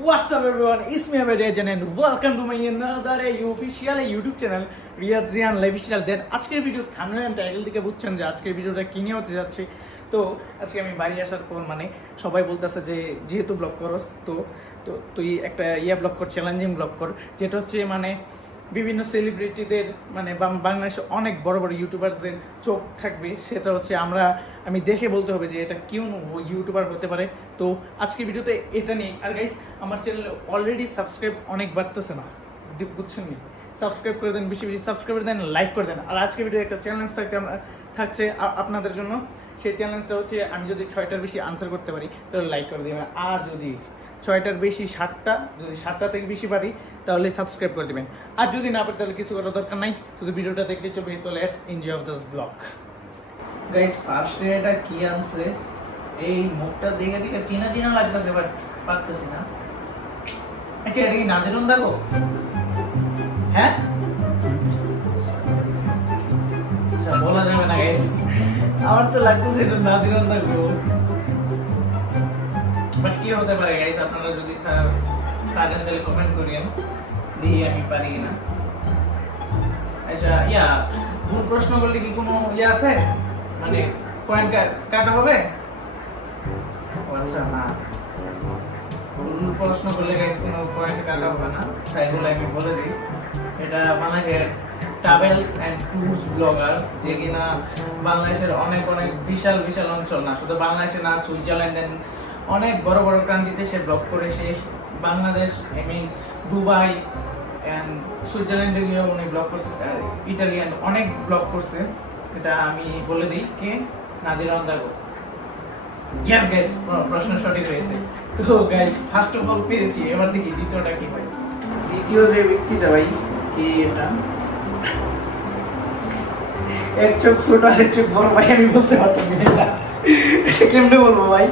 What's up everyone, it's me Ahmed Rajan and welcome to my another official YouTube channel Riyad জিয়ান lifestyle. দেন আজকের video thumbnail and title থেকে বুঝছেন যে আজকের ভিডিওটা কি নিয়ে হতে যাচ্ছে। তো আজকে আমি বাড়ি আসার পর সবাই বলতেছে যে যেহেতু ব্লগ করস তো তুই একটা ব্লগ কর, চ্যালেঞ্জিং ব্লগ কর, যেটা হচ্ছে বিভিন্ন সেলিব্রিটিদের বাংলাদেশে অনেক বড় বড় ইউটিউবারসদের চোখ থাকবে, সেটা হচ্ছে আমি দেখে বলতে হবে যে এটা কেউ ইউটিউবার হতে পারে। তো আজকে ভিডিওতে এটা নিয়ে। আর গাইস, আমার চ্যানেলে অলরেডি সাবস্ক্রাইব অনেক বাড়তেছে না, বুঝছেন নি? সাবস্ক্রাইব করে দেন, বেশি বেশি সাবস্ক্রাইব করে দেন, লাইক করে দেন। আর আজকে ভিডিও একটা চ্যালেঞ্জ থাকছে আপনাদের জন্য। সেই চ্যালেঞ্জটা হচ্ছে আমি যদি 6টার বেশি আনসার করতে পারি তাহলে লাইক করে দিবেন, আর যদি 6টার বেশি 7টা থেকে বেশি পারি তাহলে সাবস্ক্রাইব করে দেবেন। আর যদি না পারি তাহলে কিছু করার দরকার নাই, শুধু ভিডিওটা দেখলে চলবে। তো let's enjoy of this blog. Guys, ফার্স্টে এটা কি আনছে, এই মুখটা দেখে দেখে চিনা চিনা লাগতেছে, বাট পারতেছি না। আচ্ছা, এটা কি নাদিরুন দেখো? হ্যাঁ, আচ্ছা বলা যাবে না গাইস, আমার তো লাগতেছে এটা নাদিরুন দেখো, বাট কি হতে পারে গাইস? আপনারা যদি পারেন তাহলে কমেন্ট করিয়েন, দেখি আমি পারি না। আচ্ছা, ভুল প্রশ্ন করলে কি কোনো আছে, পয়েন্ট কাটা হবে? আচ্ছা, না, ভুল প্রশ্ন করলে গাইস কোনো পয়েন্ট কাটা হবে না, তাই বলে আমি বলে দিই। এটা বাংলাদেশের ট্রাভেলস এন্ড ট্যুরস ব্লগার, যে কিনা বাংলাদেশের অনেক অনেক বিশাল বিশাল অঞ্চল, না শুধু বাংলাদেশে না, সুইজারল্যান্ড এন্ড অনেক বড় বড় কান্ট্রিতে সে ব্লগ করে। সে বাংলাদেশ, দুবাই এন্ড সুইজারল্যান্ডে গিয়ে উনি ব্লগ করছে, ইটালিয়ান অনেক ব্লগ করছে। এটা আমি বলে দিই, কে? নাদিরুন দেখো। ইয়েস গাইস, প্রশ্ন সঠিক হয়েছে। তো গাইস, ফার্স্ট অফ অল পেরেছি, এবার দেখি দ্বিতীয়টা কি হয়। দ্বিতীয় যে ব্যক্তিটা ভাই, কি এটা? এক চোখ ছোট আর এক চোখ বড় ভাই, আমি বলতে পারতেছি না এটা কেমনে বলবো ভাই।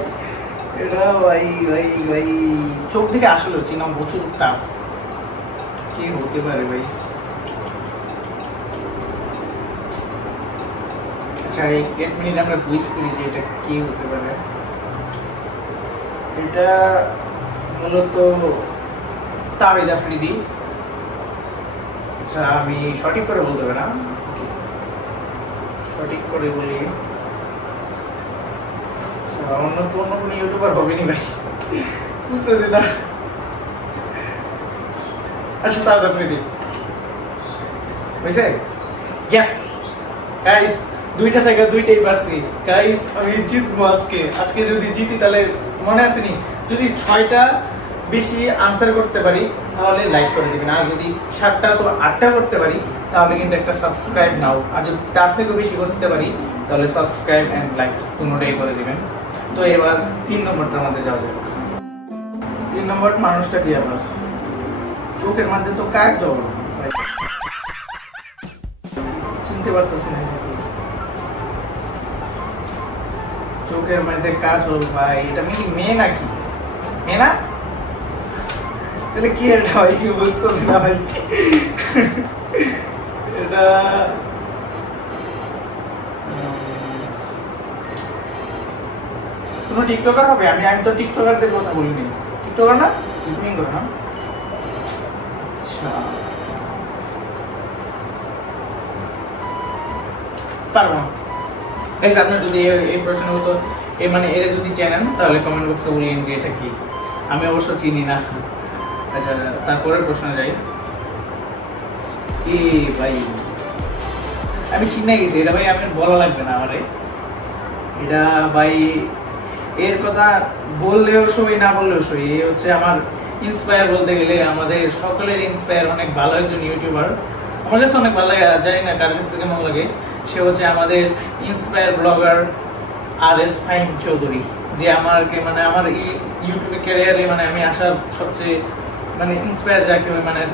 এটা ভাই ভাই ভাই চোখ থেকে আসলে চিনা প্রচুর টাফ। কি হতে পারে ভাই? আচ্ছা, এই 1 মিনিট আমরা বুঝ করি যে এটা কি হতে পারে। এটা মূলত তাওহিদ আফ্রিদি। আচ্ছা, আমি সঠিক করে বলতে পারি না, সঠিক করে বলি। আচ্ছা, অন্য কোনো ইউটিউবার হবে নি ভাই, বুঝতেছি না। আচ্ছা, তাওহিদ আফ্রিদি হয়েছে। ইয়েস গাইস, 2টা থেকে 2টাই পারছি গাইস। আমি জিতবো আজকে যদি জিতি তাহলে মনে আসেনি, যদি 6টা বেশি আনসার করতে পারি তাহলে লাইক করে দিবেন, আর যদি 7টা তো 8টা করতে পারি তাহলে কিন্তু একটা সাবস্ক্রাইব নাও, আর যদি তার থেকে বেশি করতে পারি তাহলে সাবস্ক্রাইব এন্ড লাইক কোনোটাই করে দিবেন। তো এবার 3 নম্বরটার মধ্যে যাওয়া যাবে। 3 নম্বর মানুষটা কি আবার? চোখের মধ্যে তো কাক জল, চিনতে পারতেছি না। চোখের মধ্যে কাজ হল ভাই, এটা কি মেয়ে নাকি? মেয়ে না? তাহলে কি এটা ভাই? কি বুঝতেছি না ভাই। এটা কোনো টিকটকার হবে? আমি তো টিকটকারদের কথা বলিনি। টিকটকার না, টিকটকিং করে না। আচ্ছা, পারবো না। আপনার যদি এই প্রশ্নের মতো এরা যদি চেনেন তাহলে কমেন্ট বক্সে বলিয়েন যে এটা কি। আমি অবশ্য চিনি না। আচ্ছা, তারপরের প্রশ্ন যাই। ভাই, আমি চিনে গেছি এটা ভাই, আমি বলা লাগবে না আমারে। এটা ভাই, এর কথা বললেও সই, না বললেও সই। এ হচ্ছে আমার ইন্সপায়ার বলতে গেলে, আমাদের সকলের ইন্সপায়ার, অনেক ভালো একজন ইউটিউবার। আমার কাছে অনেক ভালো লাগে, জানি না কার কাছে কেমন লাগে। সে হচ্ছে আমাদের inspire blogger RS Fahim Chowdhury, যে আমাকে আমার ইউটিউবে ক্যারিয়ারে আমি আসার সবচেয়ে ইন্সপায়ার যাকে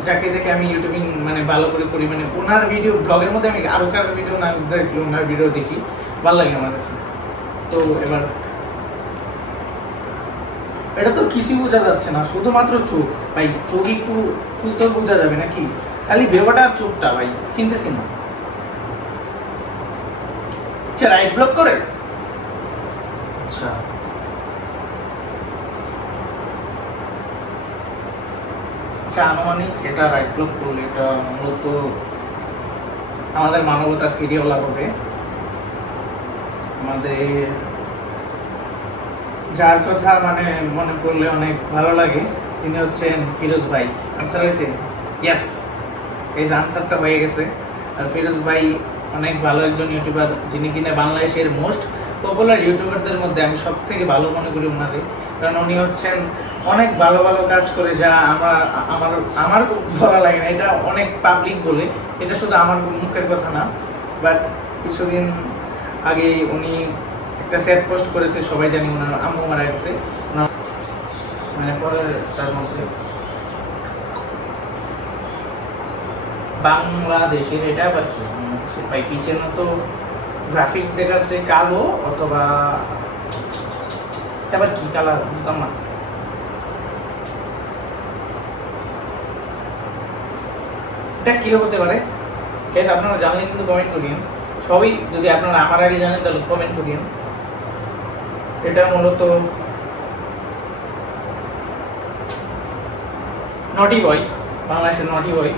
যাকে দেখে আমি ইউটিউবিং ভালো করে করি। ওনার ভিডিও ব্লগের মধ্যে আমি আরো কার ভিডিও না দেখলে ওনার ভিডিও দেখি, ভালো লাগে আমার কাছে। তো এবার এটা তো কিছুই বোঝা যাচ্ছে না, শুধুমাত্র চোখ ভাই। চোখ একটু চুল তো বোঝা যাবে নাকি? খালি ভেবাটা আর চোখটা ভাই, চিনতেছি না। আচ্ছা, রাইট ব্লক করে। আচ্ছা, আচ্ছা, আনুমানিক এটা রাইট ব্লক করলে এটা মূলত আমাদের মানবতার ফিরিওয়ালা হবে। আমাদের যার কথা মানে মনে পড়লে অনেক ভালো লাগে, তিনি হচ্ছেন ফিরোজ ভাই। আনসার হয়েছে? ইয়েস, এই যে আনসারটা হয়ে গেছে। আর ফিরোজ ভাই অনেক ভালো একজন ইউটিউবার, যিনি কিনা বাংলাদেশের মোস্ট পপুলার ইউটিউবারদের মধ্যে আমি সব থেকে ভালো মনে করি ওনারে। কারণ উনি হচ্ছেন অনেক ভালো ভালো কাজ করে, যা আমার আমার বলা লাগে না, এটা অনেক পাবলিক বলে, এটা শুধু আমার মুখের কথা না। বাট কিছুদিন আগে উনি একটা স্যাড পোস্ট করেছে, সবাই জানি ওনার আম্মু মারা গেছে। মানে পরে তার মধ্যে বাংলাদেশের এটা আবার কি ভাই, পিছনে তো গ্রাফিক্স দেখাচ্ছে কালো, অথবা আবার কি কালার বুঝলাম না। এটা কি হতে পারে গাইস, আপনারা জানলে কিন্তু কমেন্ট করিয়েন। সবই যদি আপনারা আমার আগে জানেন তাহলে কমেন্ট করিয়েন। এটা মূলত নটি বয়, বাংলাদেশের নটি বয়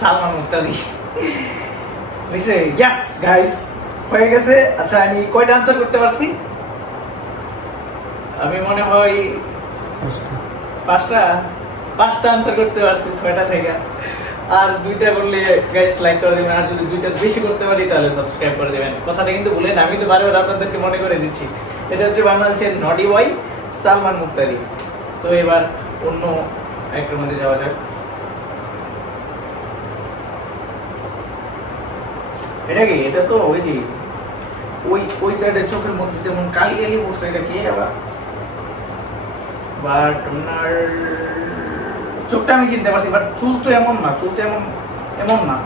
সালমান মুক্তাদি হয়েছে। ইয়েস গাইস, হয়ে গেছে। আচ্ছা, আমি কয়টা আনসার করতে পারছি? আমি মনে হয় পাঁচটা আনসার করতে পারছি 6টা থেকে। আর 2টা করলে গাইস লাইক করে দেবেন, আর যদি 2টার বেশি করতে পারি তাহলে সাবস্ক্রাইব করে দেবেন। কথাটা কিন্তু ভুলেন, আমি কিন্তু বারবার আপনাদেরকে মনে করে দিচ্ছি। এটা হচ্ছে বাংলাদেশের নটি বয় সালমান মুক্তাদি। তো এবার অন্য একটার মধ্যে যাওয়া যাক। এটা কি? এটা তো ওই যে ওই সাইডের চোখের মধ্যে যেমন কালি কালি পড়ছে, এটা কি আবার? বাট ওনার চোখটা আমি চিনতে পারছি, বাট চুল তো এমন না, চুল তো এমন না।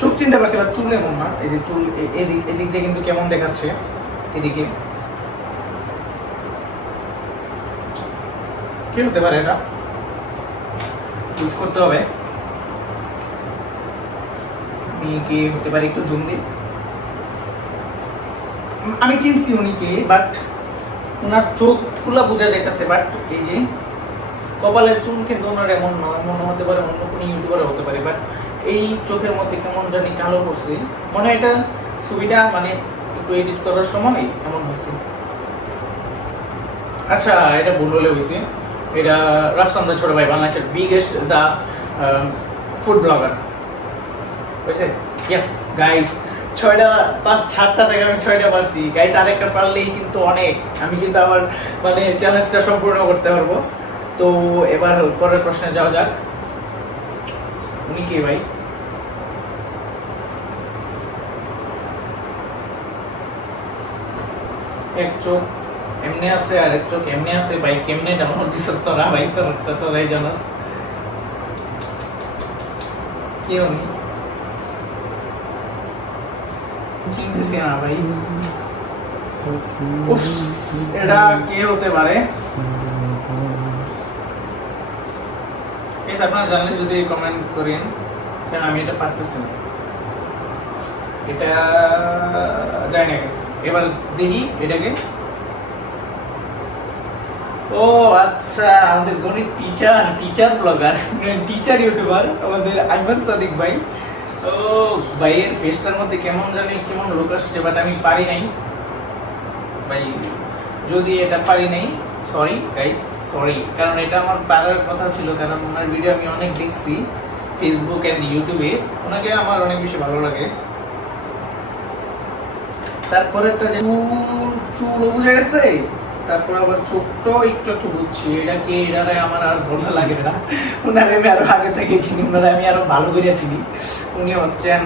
চোখ চিনতে পারছি, বাট চুল এমন না। এই যে চুল এদিক দিয়ে কিন্তু কেমন দেখাচ্ছে, এদিকে কি হতে পারে? এটা চুজ করতে হবে। কি হতে পারে, একটু জুম দিই। আমি চিনছি উনিকে, বাট ওনার চোখগুলো বোঝা যাইতেছে। বাট এই যে কপালের চুল কিন্তু ওনার এমন নয়, মনে হতে পারে অন্য কোনো ইউটিউবারে হতে পারে। বাট এই চোখের মধ্যে কেমন জানি কালো পড়ছে, মনে হয় এটা ছবিটা মানে একটু এডিট করার সময় এমন হয়েছে। আচ্ছা, এটা ভুল হলে হয়েছে। এটা রাফসান ছোট ভাই, বাংলাদেশের বিগেস্ট দা ফুড ব্লগার হয়েছে। ইয়েস গাইস, 7টা থেকে আমি 6টা পারছি গাইস। আরেকটা পারলেই কিন্তু অনেক, আমি কিন্তু আমার মানে চ্যালেঞ্জটা সম্পূর্ণ করতে পারবো। তো এবার পরের প্রশ্নে যাওয়া যাক। উনি কে ভাই? এক চোখ এমনি আছে আর এক চোখ এমনি আছে ভাই, কেমনে ডাউনলোড দিছ তোরা ভাই? তোরাই জানাস কে উনি, চিনতেছি না ভাই। এটা কে হতে পারে? আপনারা জানলে যদি কমেন্ট করেন, কারণ আমি এটা পারতেছি না। এটা যায় না। এবার দেখি এটাকে। ও আচ্ছা, আমাদের গণিত টিচার ব্লগার, টিচার ইউটিউবার আমাদের আইমান সাদিক ভাই। ও ভাইয়ের ফেসটার মধ্যে কেমন জানি কেমন লোক আসছে, বাট আমি পারি নাই ভাই। যদি এটা পারি নাই, সরি গাইস, সরি। কারণ এটা আমার পারার কথা ছিল, কারণ ওনার ভিডিও আমি অনেক দেখছি ফেসবুক এন্ড ইউটিউবে। ওনাকে আমার অনেক বেশি ভালো লাগে। তারপরে একটা যে চুল বুঝে গেছে, তারপর আবার চোখটাও একটু বুঝছি। এটা কে? এটারে আমার আর ভালো লাগে না। ওনারে আমি আরো আগে থেকে চিনি, ওনারে আমি আরো ভালো করে চিনি। উনি হচ্ছেন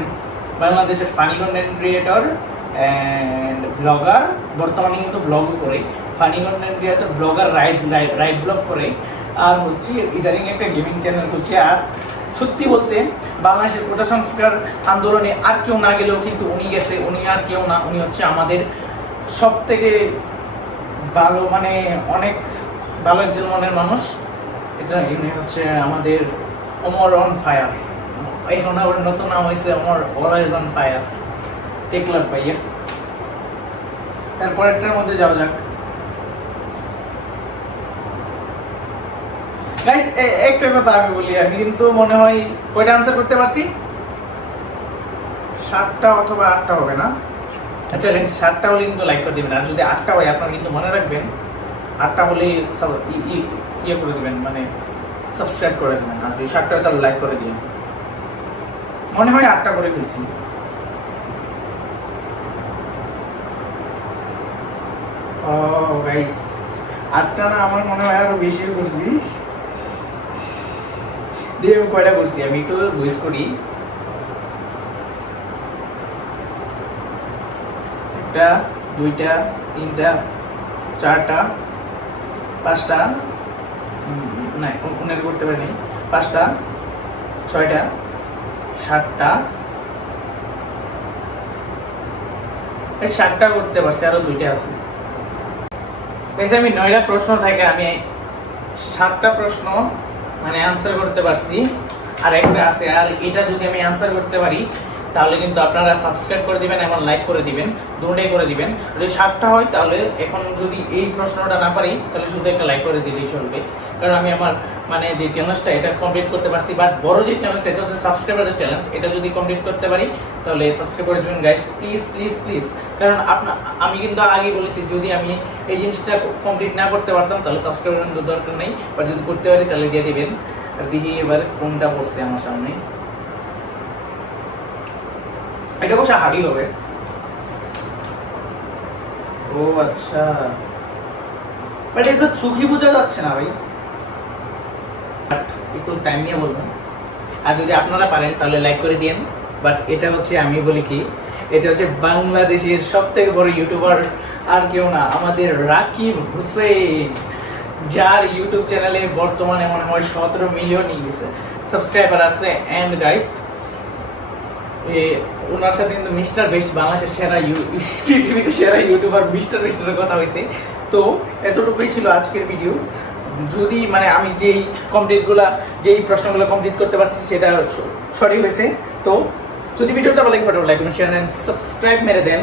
বাংলাদেশের funny content creator and blogger. বর্তমানে কিন্তু ব্লগও করে, funny content creator, blogger, ride blog করে। আর হচ্ছে ইদানিং একটা গেমিং চ্যানেল হচ্ছে। আর সত্যি বলতে বাংলাদেশের কোটা সংস্কার আন্দোলনে আর কেউ না গেলেও কিন্তু উনি গেছে। উনি আর কেউ না, উনি হচ্ছে আমাদের সব থেকে ভালো, মানে অনেক ভালো একজন মনের মানুষ। এটা ইনি হচ্ছে আমাদের ওমর অন ফায়ার। এখন আবার নতুন নাম হয়েছে ওমর অলওয়েজ অন ফায়ার। টেকলার ভাইয়া। তারপর একটার মধ্যে যাওয়া যাক। গাইস একটা কথা আমি বলি, আমি কিন্তু মনে হয় কয়টা আনসার করতে পারছি, 7টা অথবা 8টা হবে না। আচ্ছা গাইস 7টা হলে কিন্তু লাইক করে দিবেন, আর যদি 8টা হয় আপনারা কিন্তু মনে রাখবেন 8টা হলে ইয়ে করে দিবেন, মানে সাবস্ক্রাইব করে দিবেন, আর যদি 7টা হয় তাহলে লাইক করে দিবেন। মনে হয় 8টা করে দিচ্ছি। ও গাইস 8টা না, আমার মনে হয় আরো বেশি করছি। দিয়ে আমি কয়টা করছি আমি একটু বুঝ করি। 1টা 2টা 3টা 4টা 5টা, না উনার করতে পারিনি, 5টা 6টা 7টা, 7টা করতে পারছি, আরো 2টা আছে। আমি 9টা প্রশ্ন থাকে আমি 7টা প্রশ্ন মানে অ্যান্সার করতে পারছি, আর একটা আছে। আর এটা যদি আমি অ্যান্সার করতে পারি তাহলে কিন্তু আপনারা সাবস্ক্রাইব করে দিবেন এবং লাইক করে দিবেন, দুটোই করে দিবেন। যদি 7টা হয় তাহলে এখন যদি এই প্রশ্নটা না পারি তাহলে শুধু একটা লাইক করে দিলেই চলবে, কারণ আমি আমার মানে যে চ্যালেঞ্জটা এটা কমপ্লিট করতে পারছি। বাট বড় যে চ্যালেঞ্জটা এটা হচ্ছে সাবস্ক্রাইবারের চ্যালেঞ্জ, এটা যদি কমপ্লিট করতে পারি তাহলে সাবস্ক্রাইব করে দিবেন গাইস, প্লিজ প্লিজ প্লিজ। কারণ আমি কিন্তু আগে বলেছি যদি আমি এই জিনিসটা কমপ্লিট না করতে পারতাম তাহলে সাবস্ক্রাইবার দরকার নেই, বা যদি করতে পারি তাহলে দিয়ে দিবেন। আর দেখি এবার কোনটা পড়ছে আমার সামনে, এটা অবশ্য হার্ডই হবে। ও আচ্ছা, বাট এটা চোখে বোঝা যাচ্ছে না ভাই, একটু টাইম নিয়ে বলবেন। আর যদি আপনারা পারেন তাহলে লাইক করে দিন। বাট এটা হচ্ছে আমি বলি কি, এটা হচ্ছে বাংলাদেশের সব থেকে বড় ইউটিউবার, আর কেউ না, আমাদের রাকিব হোসেন, যার ইউটিউব চ্যানেলে বর্তমানে মনে হয় 17 মিলিয়ন সাবস্ক্রাইবার আছে। অ্যান্ড গাইস ওনার সাথে কিন্তু মিস্টার বেস্ট, বাংলাদেশের সেরা পৃথিবীতে সেরা ইউটিউবার মিস্টার বেস্টের কথা হয়েছে। তো এতটুকুই ছিল আজকের ভিডিও। যদি মানে আমি যেই প্রশ্নগুলো কমপ্লিট করতে পারছি সেটা সঠিক হয়েছে, তো যদি ভিডিওটা ভালো লাগে ফটো লাইক, শেয়ার এন্ড সাবস্ক্রাইব মেরে দেন।